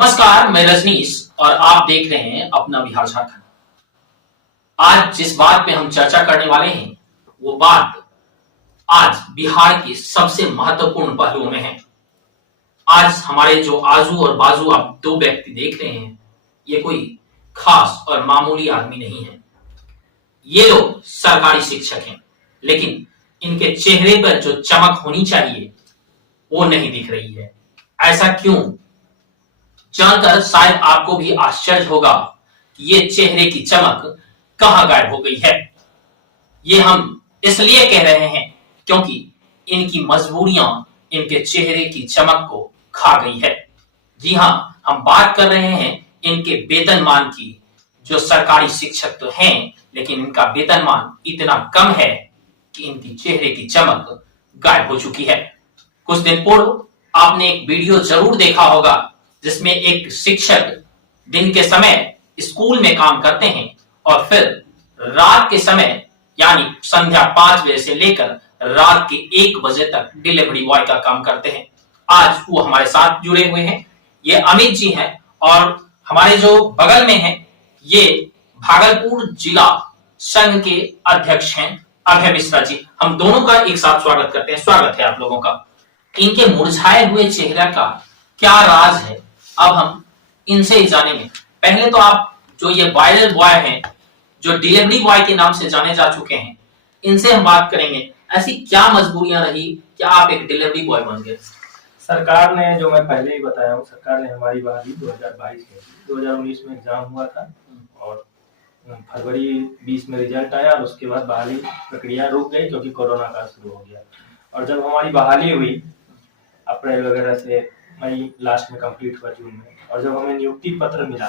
नमस्कार, मैं रजनीश और आप देख रहे हैं अपना बिहार झारखंड। आज जिस बात पे हम चर्चा करने वाले हैं वो बात आज बिहार के सबसे महत्वपूर्ण पहलुओं में है। आज हमारे जो आजू और बाजू आप दो व्यक्ति देख रहे हैं, ये कोई खास और मामूली आदमी नहीं है। ये लोग सरकारी शिक्षक हैं, लेकिन इनके चेहरे पर जो चमक होनी चाहिए वो नहीं दिख रही है। ऐसा क्यों? जानकर शायद आपको भी आश्चर्य होगा कि ये चेहरे की चमक कहां गायब हो गई है। ये हम इसलिए कह रहे हैं क्योंकि इनकी मजबूरियां इनके चेहरे की चमक को खा गई है। जी हां, हम बात कर रहे हैं इनके वेतनमान की। जो सरकारी शिक्षक तो हैं, लेकिन इनका वेतनमान इतना कम है कि इनकी चेहरे की चमक गायब हो चुकी है। कुछ दिन पूर्व आपने एक वीडियो जरूर देखा होगा जिसमें एक शिक्षक दिन के समय स्कूल में काम करते हैं और फिर रात के समय यानी संध्या 5 बजे से लेकर रात के 1 बजे तक डिलीवरी बॉय का काम करते हैं। आज वो हमारे साथ जुड़े हुए हैं। ये अमित जी हैं और हमारे जो बगल में हैं ये भागलपुर जिला संघ के अध्यक्ष हैं अभय मिश्रा जी। हम दोनों का एक साथ स्वागत करते हैं। स्वागत है आप लोगों का। इनके मुरझाए हुए चेहरे का क्या राज है, अब हम इनसे ही जानेंगे। पहले तो आप जो ये वायरल बॉय हैं, जो डिलीवरी बॉय के नाम से जाने जा चुके हैं, इनसे हम बात करेंगे। ऐसी क्या मजबूरियां रही कि आप एक डिलीवरी बॉय बन गए? सरकार ने, जो मैं पहले ही बताया हूँ, सरकार ने हमारी बहाली 2022 में 2019 में एग्जाम हुआ था और फरवरी 20 में रिजल्ट आया और उसके बाद बहाली प्रक्रिया रुक गई क्योंकि कोरोना का शुरू हो गया। और जब हमारी बहाली हुई अप्रैल वगैरह से, मई लास्ट में कंप्लीट हुआ जून में, और जब हमें नियुक्ति पत्र मिला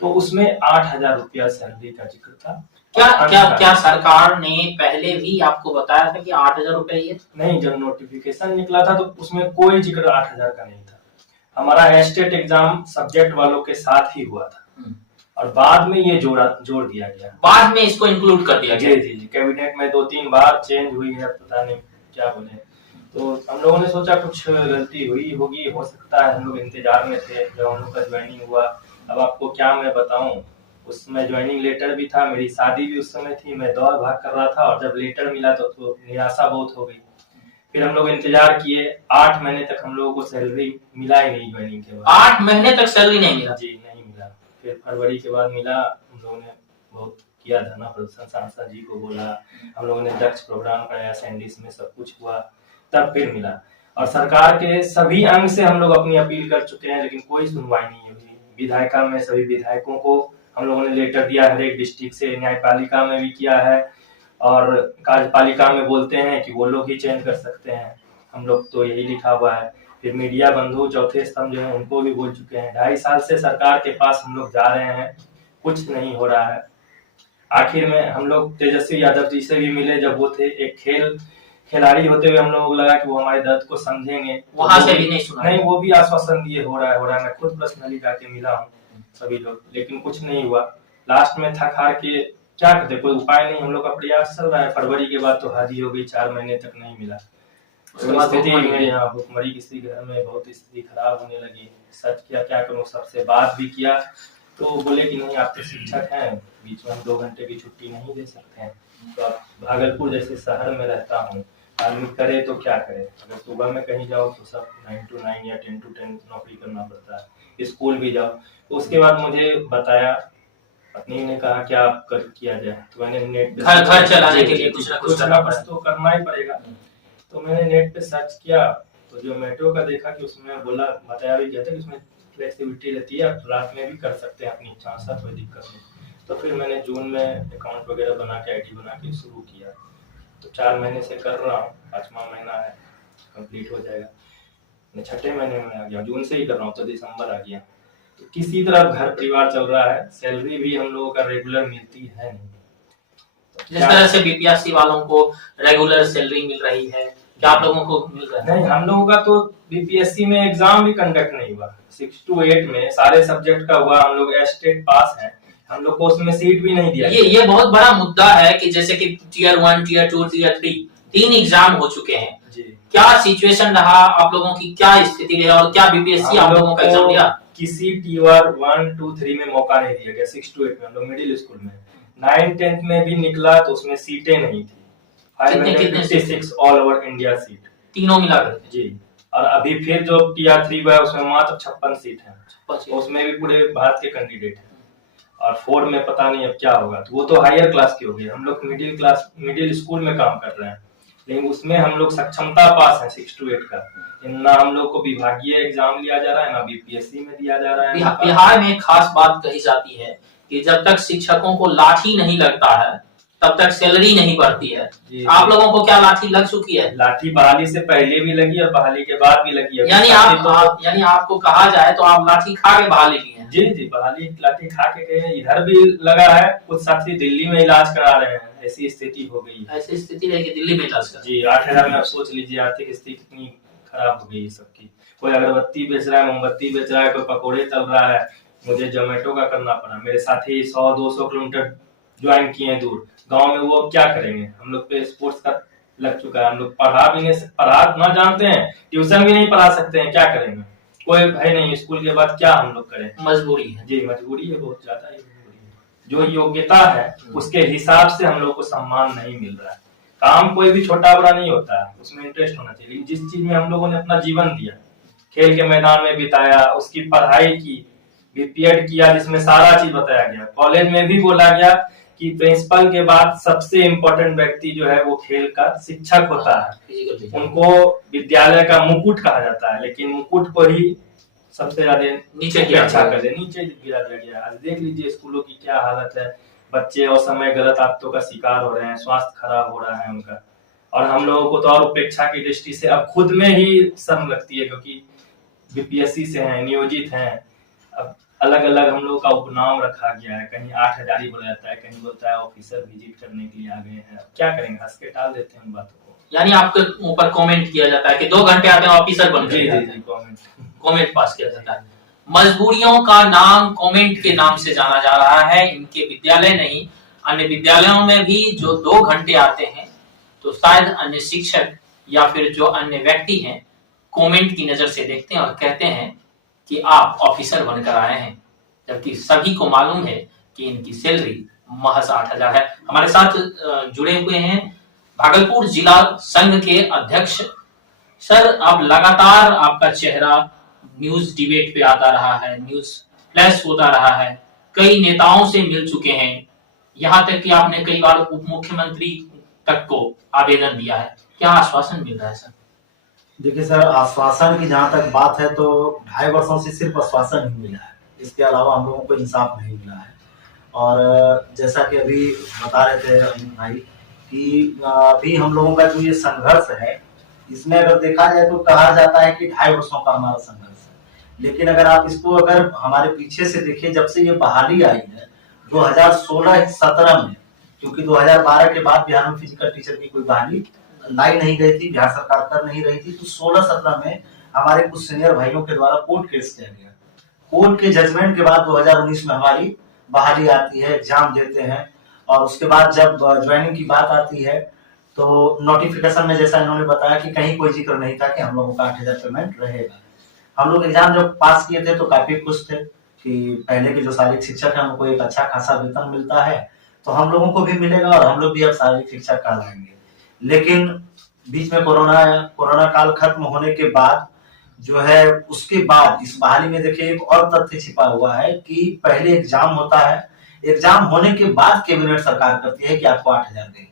तो उसमें 8,000 रुपया सैलरी का जिक्र था। क्या सरकार ने पहले भी आपको बताया था कि 8,000 रुपए ये? नहीं, जब नोटिफिकेशन निकला था तो उसमें कोई जिक्र 8,000 का नहीं था। हमारा एस्टेट एग्जाम सब्जेक्ट वालों के साथ ही हुआ था और बाद में ये जोड़ दिया गया। बाद में इसको इंक्लूड कर दिया गया। जी, कैबिनेट में 2-3 बार चेंज हुई है, पता नहीं क्या बोले। तो हम लोगों ने सोचा कुछ गलती हुई होगी, हो सकता है। हम लोग इंतजार में थे जब हम लोग का ज्वाइनिंग हुआ। अब आपको क्या मैं बताऊं, उसमें ज्वाइनिंग लेटर भी था, मेरी शादी भी उस समय थी, मैं दौड़ भाग कर रहा था और जब लेटर मिला तो निराशा बहुत हो गई। फिर हम लोग इंतजार किए, 8 महीने तक हम लोगों को सैलरी मिला ही नहीं। ज्वाइनिंग के बाद 8 महीने तक सैलरी नहीं मिला? जी, नहीं मिला। फिर फरवरी के बाद मिला। हम लोगों ने बहुत किया, धरना प्रदर्शन सांसद जी को बोला, हम लोगों ने दक्ष प्रोग्राम कराया, सैंडिस में सब कुछ हुआ, तब फिर मिला। और सरकार के सभी अंग से हम लोग अपनी अपील कर चुके हैं, लेकिन कोई सुनवाई नहीं हुई। विधायिका में सभी विधायकों को हम लोगों ने लेटर दिया, हर एक डिस्ट्रिक्ट से, न्यायपालिका में भी किया है और कार्यपालिका में बोलते हैं कि वो लोग ही चेंज कर सकते हैं, हम लोग तो यही लिखा हुआ है। फिर मीडिया बंधु, चौथे स्तंभ जो है, उनको भी बोल चुके हैं। 2.5 साल से सरकार के पास हम लोग जा रहे हैं, कुछ नहीं हो रहा है। आखिर में हम लोग तेजस्वी यादव जी से भी मिले, जब वो थे एक खिलाड़ी होते हुए हम लोगों को लगा कि वो हमारे दर्द को समझेंगे। वहां से भी नहीं सुना? नहीं, वो भी आश्वासन दिए हो रहा है। मैं खुद पर्सनली जाके मिला हूँ सभी लोग, लेकिन कुछ नहीं हुआ। लास्ट में थक हार के क्या करते, कोई उपाय नहीं, हम लोग का प्रयास चल रहा है। फरवरी के बाद तो हाजी हो गई, 4 महीने तक नहीं मिला। स्थिति मेरे यहाँ भुखमरी किसी घर में बहुत स्थिति खराब होने लगी। सच क्या करूँ, सबसे बात भी किया तो बोले कि नहीं, आप तो शिक्षक हैं, बीच में हम 2 घंटे की छुट्टी नहीं दे सकते हैं। तो आप भागलपुर जैसे शहर में रहता हूँ, आदमी करे तो क्या करे। अगर सुबह में कहीं जाओ तो सब 9 to 9 या 10 to 10 नौकरी करना पड़ता है, स्कूल भी जाओ। तो उसके बाद मुझे बताया, पत्नी ने कहा क्या किया जाए, तो मैंने नेट पे घर चलाने के लिए कुछ ना कुछ तो करना ही पड़ेगा। तो मैंने नेट पे सर्च किया तो जो मेट्रो का देखा कि उसमें बताया भी गया था कि उसमें फ्लेक्सिबिलिटी रहती है, आप रात में भी कर सकते हैं अपनी इच्छा से, कोई दिक्कत नहीं। तो फिर मैंने जून में अकाउंट वगैरह बना के, आईडी बना के शुरू किया। तो 4 महीने से कर रहा हूँ, 5वां महीना है, कंप्लीट हो जाएगा। मैं 6ठे महीने में आ गया, जून से ही कर रहा हूँ तो दिसंबर आ गया। तो किसी तरह घर परिवार चल रहा है। सैलरी भी हम लोगों का रेगुलर मिलती है नहीं। जिस तरह से बीपीएससी वालों को रेगुलर सैलरी मिल रही है, क्या आप लोगों को मिल रहा है? नहीं, हम लोगों का तो बीपीएससी में एग्जाम भी कंडक्ट नहीं हुआ। 6 to 8 में सारे सब्जेक्ट का हुआ। हम लोग एस्टेट पास हैं, हम लोग को उसमें सीट भी नहीं दिया। ये बहुत बड़ा मुद्दा है कि जैसे कि Tier 1, Tier 2, Tier 3 3 एग्जाम हो चुके हैं जी। क्या सिचुएशन रहा, आप लोगों की क्या स्थिति रही और क्या बीपीएससी आप लोगों का एग्जाम दिया? किसी टीआर 1, 2, 3 में मौका नहीं दिया गया। 6 to 8 में हम लोग मिडिल स्कूल में 9, 10 में भी निकला तो उसमें सीटें नहीं थी। कितने 556 ऑल ओवर इंडिया सीट, तीनों मिलाकर जी। और अभी फिर जो टीआर 3 हुआ है उसमें मात्र 56 सीट है, उसमें भी पूरे भारत के कैंडिडेट हैं। और 4 में पता नहीं अब क्या होगा, तो वो तो हायर क्लास की हो गई। हम लोग मिडिल स्कूल में काम कर रहे हैं, लेकिन उसमें हम लोग सक्षमता पास है 6 to 8 का। ना हम लोग को विभागीय एग्जाम लिया जा रहा है, ना बीपीएससी में दिया जा रहा है। बिहार में एक खास बात कही जाती है कि जब तक शिक्षकों को लाठी नहीं लगता है तब तक सैलरी नहीं बढ़ती है। आप लोगों को क्या लाठी लग चुकी है? लाठी बहाली से पहले भी लगी और बहाली के बाद भी लगी है। यानी आपको कहा जाए तो आप लाठी खा के बहाली लिए हैं? जी, बहाली लाठी खा के गए। इधर भी लगा है, कुछ साथी दिल्ली में इलाज करा रहे हैं, ऐसी स्थिति हो गई। ऐसी स्थिति है कि दिल्ली में इलाज करा? जी, 8,000 में आप सोच लीजिए आर्थिक स्थिति कितनी खराब हो गई सबकी। कोई अगरबत्ती बेच रहा है, मोमबत्ती बेच रहा है, कोई पकौड़े तल रहा है। मुझे जोमेटो का करना पड़ा। मेरे साथी 100-200 किलोमीटर ज्वाइन किए हैं दूर गांव में, वो क्या करेंगे? हम लोग पे स्पोर्ट्स का लग चुका है, हम लोग पढ़ा ना जानते हैं, ट्यूशन भी नहीं पढ़ा सकते हैं, क्या करेंगे? कोई है नहीं, स्कूल के बाद क्या हम लोग करें? मजबूरी है। जी, मजबूरी है, बहुत ज्यादा मजबूरी है। जो योग्यता है उसके हिसाब से हम लोग को सम्मान नहीं मिल रहा है। काम कोई भी छोटा बड़ा नहीं होता है, उसमें इंटरेस्ट होना चाहिए। लेकिन जिस चीज में हम लोगों ने अपना जीवन दिया, खेल के मैदान में बिताया, उसकी पढ़ाई की, बीपीएड किया जिसमें सारा चीज बताया गया। कॉलेज में भी बोला गया कि प्रिंसिपल के बाद सबसे इम्पोर्टेंट व्यक्ति जो है वो खेल का शिक्षक होता है। उनको विद्यालय का मुकुट कहा जाता है, लेकिन मुकुट को ही सबसे ज्यादा नीचे गिरा दिया गया। आज देख लीजिए स्कूलों की क्या हालत है। बच्चे और समय गलत आदतों का शिकार हो रहे हैं, स्वास्थ्य खराब हो रहा है उनका। और हम लोगों को तो और उपेक्षा की दृष्टि से अब खुद में ही शर्म लगती है, क्योंकि बीपीएससी से हैं, नियोजित हैं। अब अलग अलग हम लोग का उपनाम रखा गया है, कहीं 8,000 ही बोला जाता है, कहीं बोलता है ऑफिसर विजिट करने के लिए आ गए हैं। क्या करेंगे, हंस के टाल देते हैं उन बातों को। यानी आपके ऊपर कमेंट किया जाता है कि 2 घंटे आते हैं ऑफिसर बन जी, कमेंट पास किया जाता है। मजबूरियों का नाम कमेंट के नाम से जाना जा रहा है। इनके विद्यालय नहीं, अन्य विद्यालयों में भी जो 2 घंटे आते हैं तो शायद अन्य शिक्षक या फिर जो अन्य व्यक्ति हैं कमेंट की नजर से देखते हैं और कहते हैं कि आप ऑफिसर बनकर आए हैं, जबकि सभी को मालूम है कि इनकी सैलरी महज 8,000 है। हमारे साथ जुड़े हुए हैं भागलपुर जिला संघ के अध्यक्ष। सर, अब लगातार आपका चेहरा न्यूज डिबेट पे आता रहा है, न्यूज फ्लैश होता रहा है, कई नेताओं से मिल चुके हैं, यहाँ तक कि आपने कई बार उप मुख्यमंत्री तक को आवेदन दिया है। क्या आश्वासन मिल रहा है सर? देखिए सर, आश्वासन की जहाँ तक बात है तो 2.5 वर्षों से सिर्फ आश्वासन ही मिला है, इसके अलावा हम लोगों को इंसाफ नहीं मिला है। और जैसा कि अभी बता रहे थे अमित भाई कि अभी हम लोगों का जो ये संघर्ष है, इसमें अगर देखा जाए तो कहा जाता है कि 2.5 वर्षों का हमारा संघर्ष है। लेकिन अगर आप इसको अगर हमारे पीछे से देखिए, जब से ये बहाली आई है 2016-17 में, क्योंकि 2012 के बाद बिहार में फिजिकल टीचर की कोई बहाली लाई नहीं गई थी, बिहार सरकार कर नहीं रही थी, तो 16-17 में हमारे कुछ सीनियर भाइयों के द्वारा कोर्ट केस किया गया। कोर्ट के जजमेंट के बाद 2019 में हमारी बहाली आती है, एग्जाम देते हैं, और उसके बाद जब ज्वाइनिंग की बात आती है तो नोटिफिकेशन में जैसा इन्होंने बताया कि कहीं कोई जिक्र नहीं था कि हम लोगों का 8,000 पेमेंट रहेगा। हम लोग एग्जाम जब पास किए थे तो काफी खुश थे कि पहले के जो शारीरिक शिक्षक है उनको एक अच्छा खासा वेतन मिलता है, तो हम लोगों को भी मिलेगा और हम लोग भी अब शारीरिक शिक्षक कहलाएंगे। लेकिन बीच में कोरोना काल खत्म होने के बाद जो है, उसके बाद इस बहाली में देखिए एक और तथ्य छिपा हुआ है कि पहले एग्जाम होता है, एग्जाम होने के बाद कैबिनेट सरकार करती है कि आपको 8,000 देंगे।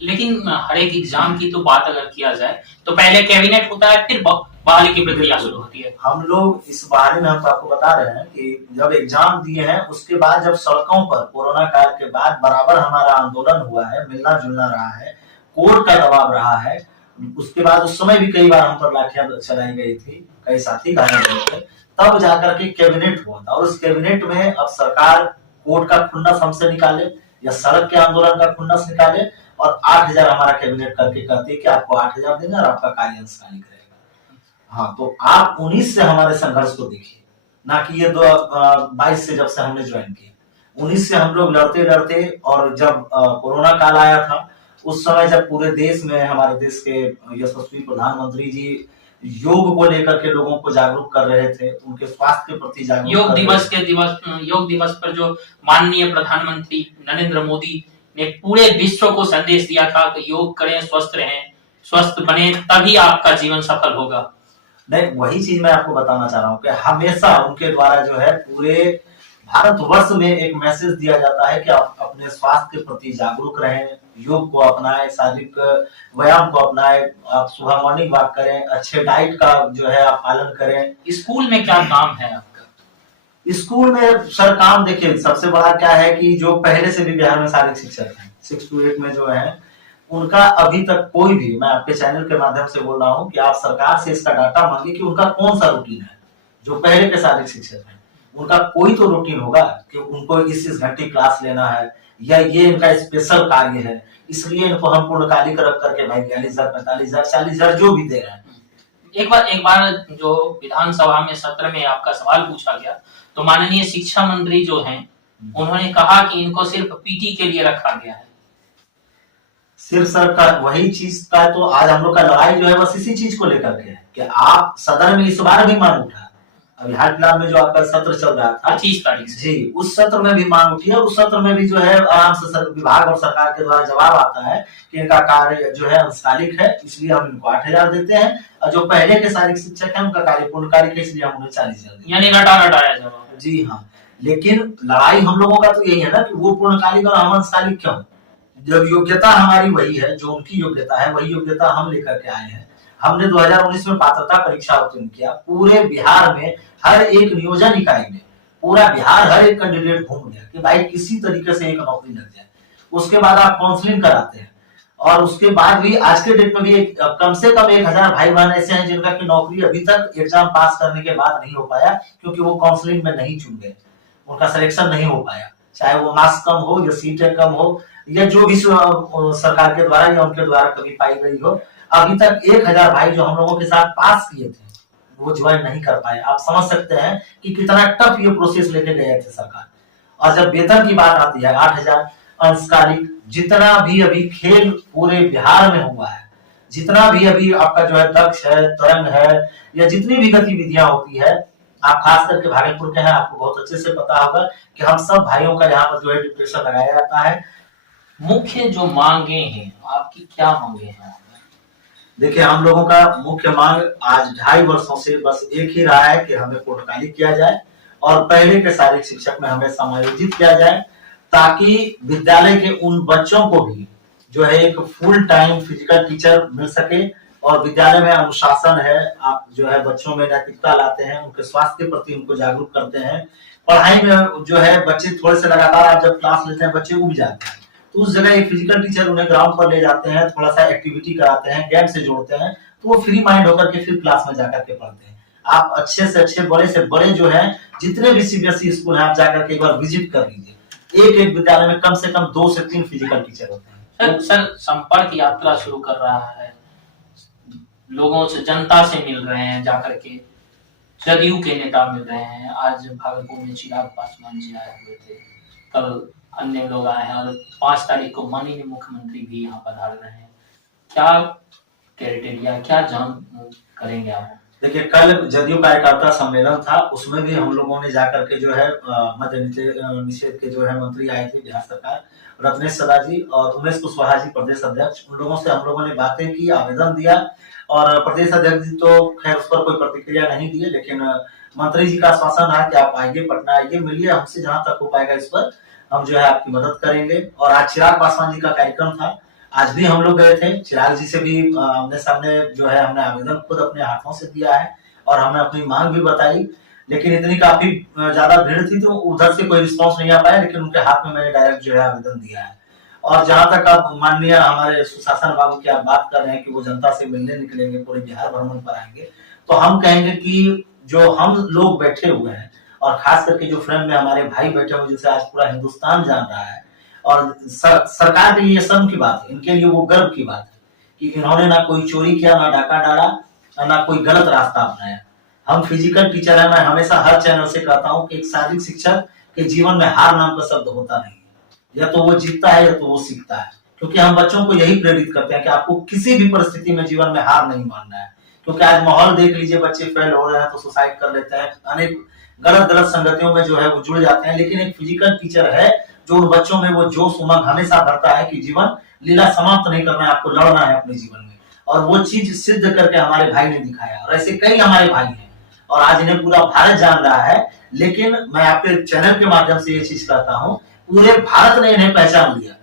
लेकिन हर एक एग्जाम की तो बात अगर किया जाए तो पहले कैबिनेट होता है, फिर बहाली की प्रक्रिया शुरू होती है। हम लोग इस बहाली में हम आपको बता रहे हैं कि जब एग्जाम दिए हैं उसके बाद जब सड़कों पर कोरोना काल के बाद बराबर हमारा आंदोलन हुआ है, मिलना जुलना रहा है, कोर्ट का दबाव रहा है, उसके बाद उस समय भी कई बार हम पर लाठियां चलाई गई थी, कई साथी घायल हुए थे, तब जाकर के कैबिनेट हुआ था। और उस कैबिनेट में अब सरकार कोर्ट का खुन्नस हमसे निकाले या सड़क के आंदोलन का खुन्नस निकाले और 8,000 हमारा कैबिनेट करके कहते कि आपको 8,000 देंगे और आपका कार्य अंशकालिक रहेगा। हाँ, तो आप 19 से हमारे संघर्ष को देखिए, ना कि ये 22 से जब से हमने ज्वाइन किया। 19 से हम लोग लड़ते लड़ते, और जब कोरोना काल आया था उस समय जब पूरे देश में हमारे देश के यशस्वी प्रधानमंत्री जी योग को लेकर के लोगों को जागरूक कर रहे थे, उनके स्वास्थ्य के प्रति जागरूक योग कर रहे दिवस थे। के योग दिवस पर जो माननीय प्रधानमंत्री नरेंद्र मोदी ने पूरे विश्व को संदेश दिया था कि योग करें, स्वस्थ रहें, स्वस्थ बने, तभी आपका जीवन सफल होगा। नहीं, वही चीज मैं आपको बताना चाह रहा हूँ कि हमेशा उनके द्वारा जो है पूरे भारतवर्ष में एक मैसेज दिया जाता है कि आप अपने स्वास्थ्य के प्रति जागरूक रहें, योग को अपनाएं, शारीरिक व्यायाम को अपनाएं, आप सुबह मॉर्निंग वॉक करें, अच्छे डाइट का जो है आप पालन करें। स्कूल में क्या काम है आपका? स्कूल में सर काम देखिए, सबसे बड़ा क्या है कि जो पहले से भी बिहार में शारीरिक शिक्षक हैं 6 to 8 में जो है, उनका अभी तक कोई भी, मैं आपके चैनल के माध्यम से बोल रहा हूँ कि आप सरकार से इसका डाटा मांगे कि उनका कौन सा रूटीन है। जो पहले के शारीरिक शिक्षक हैं उनका कोई तो रूटीन होगा कि उनको इस घंटे क्लास लेना है, या ये इनका स्पेशल कार्य है, इसलिए इनको हम पूर्णकालिक रख करके भाई 42,000, 45,000, 40,000 जो भी दे रहे हैं। एक बार जो विधानसभा में सत्र में आपका सवाल पूछा गया, तो माननीय शिक्षा मंत्री जो हैं उन्होंने कहा कि इनको सिर्फ पीटी के लिए रखा गया है। सिर्फ सर का वही चीज का, तो आज हम लोग का लड़ाई जो है बस इसी चीज को लेकर के है कि आप सदन में इस बार भी मांग उठा, अभी हाल फिलहाल में जो आपका सत्र चल रहा था 25 तारीख से जी, उस सत्र में भी मांग उठी है। उस सत्र में भी जो है आराम से विभाग और सरकार के द्वारा जवाब आता है कि इनका कार्य जो है अंशकालिक है, इसलिए हम इनको 8,000 देते हैं, और जो पहले के शारीरिक शिक्षक है उनका कार्य पूर्णकालिक है, इसलिए हम उन्हें 40,000 देते हैं। यानी रटाया जवाब। जी हाँ, लेकिन लड़ाई हम लोगों का तो यही है ना कि वो पूर्णकालिक और हम अंशकालिक क्यों? जब योग्यता हमारी वही है, जो उनकी योग्यता है वही योग्यता हम लेकर के आए हैं। हमने 2019 में पात्रता परीक्षा उत्तीर्ण किया, पूरे बिहार में हर एक नियोजन इकाई में पूरा बिहार हर एक कैंडिडेट घूम गया कि भाई किसी तरीके से एक नौकरी लग जाए। उसके बाद आप काउंसलिंग कराते हैं, और उसके बाद भी आज के डेट में भी कम से कम 1,000 भाई बहन ऐसे हैं जिनका की नौकरी अभी तक एग्जाम पास करने के बाद नहीं हो पाया, क्योंकि वो काउंसलिंग में नहीं चुन गए, उनका सिलेक्शन नहीं हो पाया, चाहे वो मार्क्स कम हो या सीटें कम हो या जो भी सरकार के द्वारा या उनके द्वारा कभी पाई गई हो। अभी तक 1,000 भाई जो हम लोगों के साथ पास किए थे वो ज्वाइन नहीं कर पाए। आप समझ सकते हैं कि कितना टफ ये प्रोसेस लेके गए थे सरकार। और जब वेतन की बात आती है 8,000 अंशकालिक, जितना भी अभी खेल पूरे बिहार में हुआ है, जितना भी अभी आपका जो है दक्ष है, तरंग है, या जितनी भी गतिविधियां होती है, आप खास करके भागलपुर के हैं, आपको बहुत अच्छे से पता होगा कि हम सब भाइयों का यहाँ पर जो है डिप्रेशन लगाया जाता है। मुख्य जो मांगे हैं आपकी, क्या मांगे हैं? देखिए, हम लोगों का मुख्य मांग आज 2.5 वर्षों से बस एक ही रहा है कि हमें पूर्णकालिक किया जाए और पहले के शारीरिक शिक्षक में हमें समायोजित किया जाए, ताकि विद्यालय के उन बच्चों को भी जो है एक फुल टाइम फिजिकल टीचर मिल सके, और विद्यालय में अनुशासन है, आप जो है बच्चों में नैतिकता लाते हैं, उनके स्वास्थ्य के प्रति उनको जागरूक करते हैं। पढ़ाई में जो है बच्चे थोड़े से लगातार आप जब क्लास लेते हैं बच्चे उब जाते हैं, तो उस जगह एक फिजिकल टीचर उन्हें ग्राउंड पर ले जाते हैं, थोड़ा सा एक्टिविटी कराते हैं, गेम से जोड़ते हैं, तो वो फ्री माइंड होकर के फिर क्लास में जाकर के पढ़ते हैं। आप अच्छे से अच्छे, बड़े से बड़े जो है जितने भी सीबीएसई स्कूल हैं, आप जाकर के एक बार विजिट कर लीजिए। एक एक विद्यालय में कम से कम 2 से 3 फिजिकल टीचर होते हैं। सर संपर्क यात्रा शुरू कर रहा है, लोगों से, जनता से मिल रहे हैं, जाकर के जदयू के नेता मिल रहे हैं। आज भागलपुर में चिराग पासवान जी आए हुए थे, कल अन्य लोग आए हैं, और 5 तारीख को माननीय मुख्यमंत्री भी यहाँ पधार रहे हैं। क्या क्राइटेरिया, क्या जांच करेंगे आप? देखिए, कल जदयू कार्यकर्ता सम्मेलन था, उसमें भी हम लोगों ने जाकर के जो है मद्य निषेध के जो है मंत्री आए थे बिहार सरकार, रत्नेश सदा जी और उमेश कुशवाहा जी प्रदेश अध्यक्ष, उन लोगों से हम लोगों ने बातें की, आवेदन दिया, और प्रदेश अध्यक्ष जी तो खैर उस पर कोई प्रतिक्रिया नहीं दिए, लेकिन मंत्री जी का आश्वासन रहा कि आप आइए, पटना आइए, मिलिए हमसे, जहां तक हो पाएगा इस पर हम जो है आपकी मदद करेंगे। और आज चिराग पासवान जी का कार्यक्रम था, आज भी हम लोग गए थे, चिराग जी से भी आमने सामने जो है हमने आवेदन खुद अपने हाथों से दिया है, और हमने अपनी मांग भी बताई, लेकिन इतनी काफी ज्यादा भीड़ थी तो उधर से कोई रिस्पांस नहीं आ पाया, लेकिन उनके हाथ में मैंने डायरेक्ट जो है आवेदन दिया है। और जहां तक आप माननीय हमारे सुशासन बाबू की आप बात कर रहे हैं कि वो जनता से मिलने निकलेंगे, पूरे बिहार भ्रमण पर आएंगे, तो हम कहेंगे कि जो हम लोग बैठे हुए हैं, और खास करके जो फ्रेंड में हमारे भाई बैठे हुए जिसे आज पूरा हिंदुस्तान जान रहा है, और सरकार के लिए शर्म की बात है, इनके लिए वो गर्व की बात है कि इन्होंने ना कोई चोरी किया, ना डाका डाला, ना कोई गलत रास्ता अपनाया। हम फिजिकल टीचर है, मैं हमेशा हर चैनल से कहता हूँ कि एक शारीरिक शिक्षक के जीवन में हार नाम का शब्द होता नहीं है, या तो वो जीतता है या तो वो सीखता है, क्योंकि हम बच्चों को यही प्रेरित करते हैं कि आपको किसी भी परिस्थिति में जीवन में हार नहीं मानना है, क्योंकि आज माहौल देख लीजिए, बच्चे फेल हो रहे हैं तो सुसाइड कर लेते हैं, अनेक गलत गलत संगतियों में जो है वो जुड़ जाते हैं। लेकिन एक फिजिकल टीचर है जो उन बच्चों में वो जोश उमंग हमेशा भरता है कि जीवन लीला समाप्त नहीं करना है, आपको लड़ना है अपने जीवन में, और वो चीज सिद्ध करके हमारे भाई ने दिखाया। और ऐसे कई हमारे भाई हैं और आज इन्हें पूरा भारत जान रहा है। लेकिन मैं आपके चैनल के माध्यम से ये चीज कहता हूँ, पूरे भारत ने इन्हें पहचान लिया।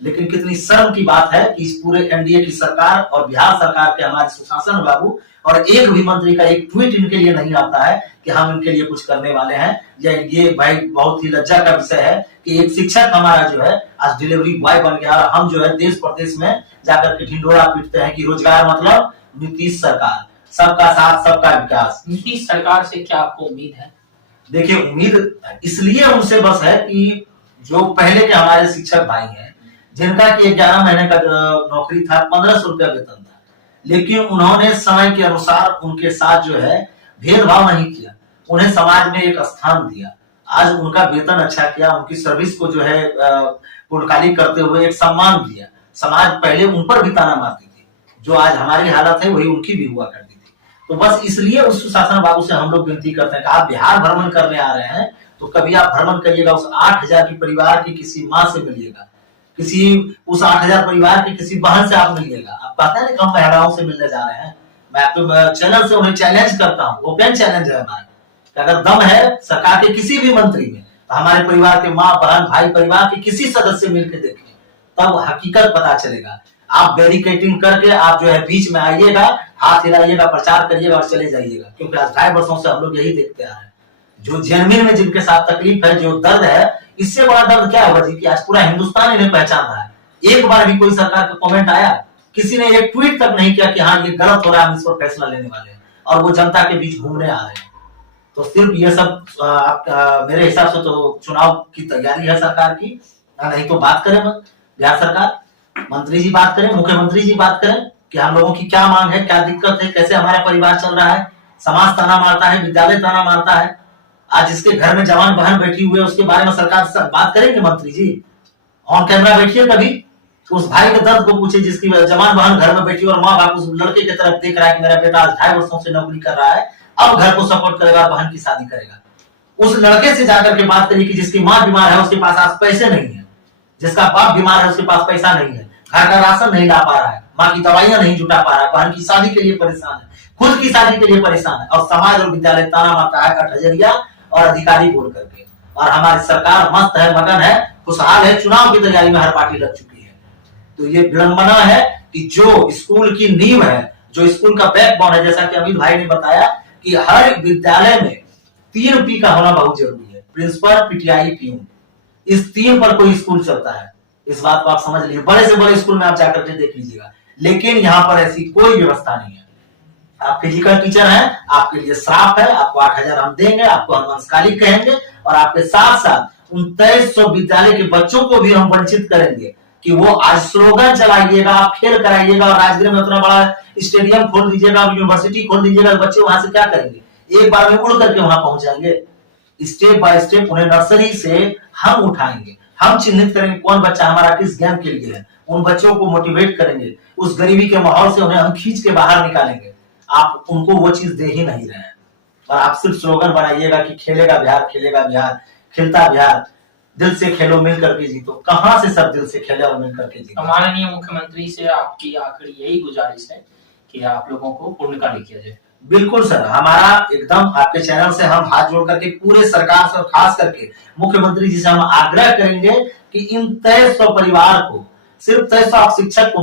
लेकिन कितनी शर्म की बात है कि इस पूरे एनडीए की सरकार और बिहार सरकार के हमारे सुशासन बाबू और एक भी मंत्री का एक ट्वीट इनके लिए नहीं आता है कि हम इनके लिए कुछ करने वाले हैं। या ये भाई बहुत ही लज्जा का विषय है कि एक शिक्षक हमारा जो है आज डिलीवरी बॉय बन गया, और हम जो है देश प्रदेश में जाकर के ढिंडोरा पीटते हैं कि रोजगार मतलब नीतीश सरकार, सबका साथ सबका विकास। नीतीश सरकार से क्या आपको उम्मीद है? देखिए, उम्मीद इसलिए उनसे बस है कि जो पहले के हमारे शिक्षक भाई हैं जिनका कि 11 महीने का नौकरी था, 1500 रुपया वेतन था, लेकिन उन्होंने समय के अनुसार उनके साथ जो है भेदभाव नहीं किया, उन्हें समाज में एक स्थान दिया। आज उनका वेतन अच्छा किया, उनकी सर्विस को जो है पूर्णकाली करते हुए एक सम्मान दिया। समाज पहले उन पर भी ताना मारती थी, जो आज हमारी हालत है वही उनकी भी हुआ करती थी। तो बस इसलिए उस सुशासन बाबू से हम लोग विनती करते हैं कि आप बिहार भ्रमण करने आ रहे हैं तो कभी आप भ्रमण करिएगा, उस 8000 की परिवार की किसी माँ से मिलिएगा, उस 8000 परिवार की किसी बहन से आप मिलिएगा। आप कहते हैं कि हम महिलाओं से मिलने जा रहे हैं, मैं आपके चैनल से उन्हें चैलेंज करता हूँ, ओपन चैलेंज है हमारा, अगर दम है सरकार के किसी भी मंत्री में तो हमारे परिवार के माँ बहन भाई परिवार के किसी सदस्य मिलकर देखें, तब हकीकत पता चलेगा। आप बैरिकेटिंग करके आप जो है बीच में आइएगा, हाथ हिलाइएगा, प्रचार करिएगा और चले जाइएगा, क्योंकि आज 2.5 वर्षों से हम लोग यही देखते आ रहे हैं। जो जेनविन में जिनके साथ तकलीफ है, जो दर्द है, इससे बड़ा दर्द क्या होगा जी कि आज पूरा हिंदुस्तान इन्हें पहचान रहा है। एक बार भी कोई सरकार का कमेंट आया, किसी ने एक ट्वीट तक नहीं किया कि हाँ ये गलत हो रहा है, हम इस पर फैसला लेने वाले हैं, और वो जनता के बीच घूमने आ रहे हैं। तो सिर्फ ये सब मेरे हिसाब से तो चुनाव की तैयारी है सरकार की, नहीं तो बात करें बिहार सरकार, मंत्री जी बात करें, मुख्यमंत्री जी बात करें कि हम लोगों की क्या मांग है, क्या दिक्कत है, कैसे हमारा परिवार चल रहा है। समाज ताना मारता है, विद्यालय ताना मारता है, आज जिसके घर में जवान बहन बैठी हुई है उसके बारे में सरकार से बात करेंगे मंत्री जी? ऑन कैमरा बैठिए कभी, उस भाई के दर्द को पूछे जिसकी जवान बहन घर में बैठी और माँ बाप उस लड़के की तरफ देख रहा है कि मेरा बेटा आज 2.5 वर्षों से नौकरी कर रहा है, अब घर को सपोर्ट करेगा, बहन की शादी करेगा। उस लड़के से जाकर के बात करिए कि जिसकी माँ बीमार है, उसके पास आज पैसे नहीं है, जिसका बाप बीमार है, उसके पास पैसा नहीं है, घर का राशन नहीं ला पा रहा है, माँ की दवाइयां नहीं जुटा पा रहा है, बहन की शादी के लिए परेशान है, खुद की शादी के लिए परेशान है, और समाज और विद्यालय ताना मारता है कटहजरिया और अधिकारी बोल करके। और हमारी सरकार मस्त है, मगन है, खुशहाल है, चुनाव की तैयारी में हर पार्टी लग चुकी है। तो ये विडंबना है कि जो स्कूल की नींव है, जो स्कूल का बैकबोन है, जैसा कि अमित भाई ने बताया कि हर विद्यालय में 3 P का होना बहुत जरूरी है, प्रिंसिपल, पीटीआई, पीयून। इस 3 पर कोई स्कूल चलता है, इस बात को आप समझ लीजिए। बड़े से बड़े स्कूल में आप जाकर के देख लीजिएगा, लेकिन यहाँ पर ऐसी कोई व्यवस्था नहीं है। आप फिजिकल टीचर हैं, आपके लिए श्राप है, आपको 8000 हम देंगे, आपको हम अंशकालिक कहेंगे, और आपके साथ साथ उन 2300 विद्यालय के बच्चों को भी हम वंचित करेंगे कि वो आज स्लोगन चलाइएगा, आप खेल कराइएगा, और राजगीर में उतना बड़ा स्टेडियम खोल दीजिएगा, यूनिवर्सिटी खोल दीजिएगा, बच्चे वहां से क्या करेंगे? एक बार में उड़ करके वहां पहुंच जाएंगे। स्टेप बाय स्टेप उन्हें नर्सरी से हम उठाएंगे, हम चिन्हित करेंगे कौन बच्चा हमारा किस गेम के लिए है, उन बच्चों को मोटिवेट करेंगे, उस गरीबी के माहौल से उन्हें हम खींच के बाहर निकालेंगे। आप उनको वो चीज दे ही नहीं रहे हैं, और आप सिर्फ स्लोगन बनाइएगा कि खेलेगा बिहार, खेलेगा बिहार, खेलता बिहार, दिल से खेलो मिल करके जीतो। कहां से सब दिल से खेले और मिल करके जीतो? माननीय मुख्यमंत्री से आपकी आखिरी यही गुजारिश है कि आप लोगों को पूर्णकाली किया जाए। बिल्कुल सर, हमारा एकदम आपके चैनल से हम हाथ जोड़ करके पूरे सरकार से और खास करके मुख्यमंत्री जी से हम आग्रह करेंगे कि इन 2300 परिवार को, सिर्फ 2300 आप शिक्षक को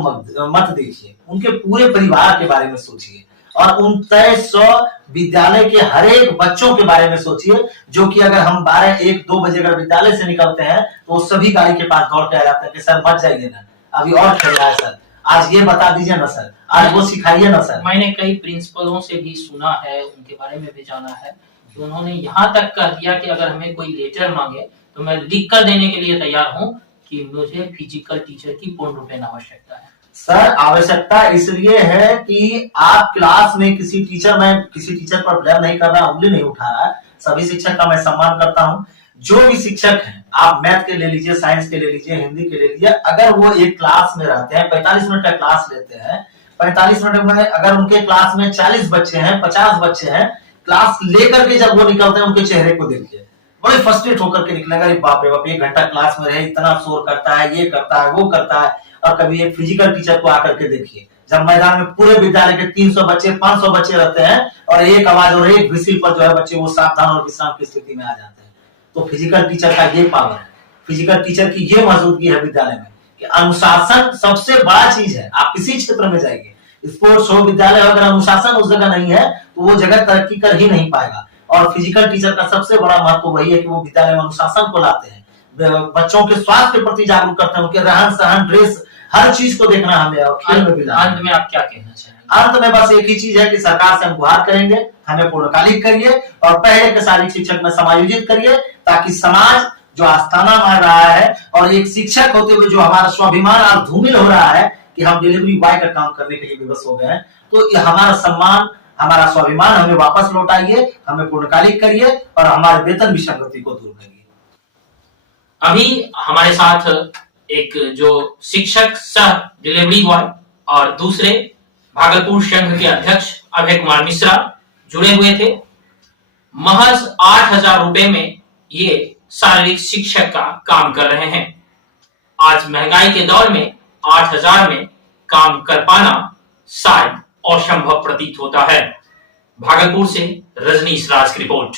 मत देखिए, उनके पूरे परिवार के बारे में सोचिए, और उन 2300 विद्यालय के हर एक बच्चों के बारे में सोचिए, जो कि अगर हम 12, 1, 2 बजे अगर विद्यालय से निकलते हैं तो सभी गाड़ी के पास दौड़ के आ जाते हैं कि सर मत जाइए ना, अभी और खेल रहा है सर, आज ये बता दीजिए ना सर, आज वो सिखाइए ना सर। मैंने कई प्रिंसिपलों से भी सुना है, उनके बारे में भी जाना है कि उन्होंने यहाँ तक कह दिया कि अगर हमें कोई लेटर मांगे तो मैं लिख कर देने के लिए तैयार हूँ कि मुझे फिजिकल टीचर की पूर्ण रूपेण आवश्यकता है। सर, आवश्यकता इसलिए है कि आप क्लास में किसी टीचर, मैं किसी टीचर पर ब्लेम नहीं कर रहा, उंगली नहीं उठा रहा, सभी शिक्षक का मैं सम्मान करता हूं। जो भी शिक्षक हैं, आप मैथ के ले लीजिए, साइंस के ले लीजिए, हिंदी के ले लीजिए, अगर वो एक क्लास में रहते हैं, 45 मिनट का क्लास लेते हैं, 45 मिनट में अगर उनके क्लास में 40 बच्चे हैं, 50 बच्चे हैं, क्लास लेकर के जब वो निकलते हैं उनके चेहरे को देखिए, बड़े फ्रस्ट्रेट होकर के निकलेगा, अरे बाप रे बाप, 1 घंटा क्लास में रहे, इतना शोर करता है, ये करता है, वो करता है। और कभी एक फिजिकल टीचर को आकर के देखिए, जब मैदान में पूरे विद्यालय के 300 बच्चे, 500 बच्चे रहते हैं और एक आवाज और एक विसिल पर जो है बच्चे वो सावधान और विश्राम की स्थिति में आ जाते हैं। तो फिजिकल टीचर का ये पावर है, फिजिकल टीचर की ये मौजूदगी है विद्यालय में कि अनुशासन सबसे बड़ा चीज है। आप किसी क्षेत्र में जाइए, स्पोर्ट्स हो, विद्यालय हो, अगर अनुशासन उस जगह नहीं है तो वो जगह तरक्की कर ही नहीं पाएगा। और फिजिकल टीचर का सबसे बड़ा महत्व वही है कि वो विद्यालय में अनुशासन को लाते हैं, बच्चों के स्वास्थ्य के प्रति जागरूक करते हैं, उनके रहन सहन, ड्रेस, हर चीज को देखना हमें, और खेल में भी लाना। अंत में आप क्या कहना चाहेंगे? अंत में बस एक ही चीज है कि सरकार से हम गुहार करेंगे, हमें पूर्णकालिक करिए और पहले के शारीरिक शिक्षक में समायोजित करिए, ताकि समाज जो आस्थाना मार रहा है और एक शिक्षक होते हुए जो हमारा स्वाभिमान आज धूमिल हो रहा है कि हम डिलीवरी बॉय का काम करने के लिए विवश हो गए हैं, तो ये हमारा सम्मान, हमारा स्वाभिमान हमें वापस लौटाइए, हमें पूर्णकालिक करिए और हमारे वेतन विसंगति को दूर करिए। अभी हमारे साथ एक जो शिक्षक सह डिलीवरी बॉय और दूसरे भागलपुर संघ के अध्यक्ष अभय कुमार मिश्रा जुड़े हुए थे। महज 8,000 रुपए में ये शारीरिक शिक्षक का काम कर रहे हैं। आज महंगाई के दौर में 8,000 में काम कर पाना शायद असंभव प्रतीत होता है। भागलपुर से रजनीश राज की रिपोर्ट।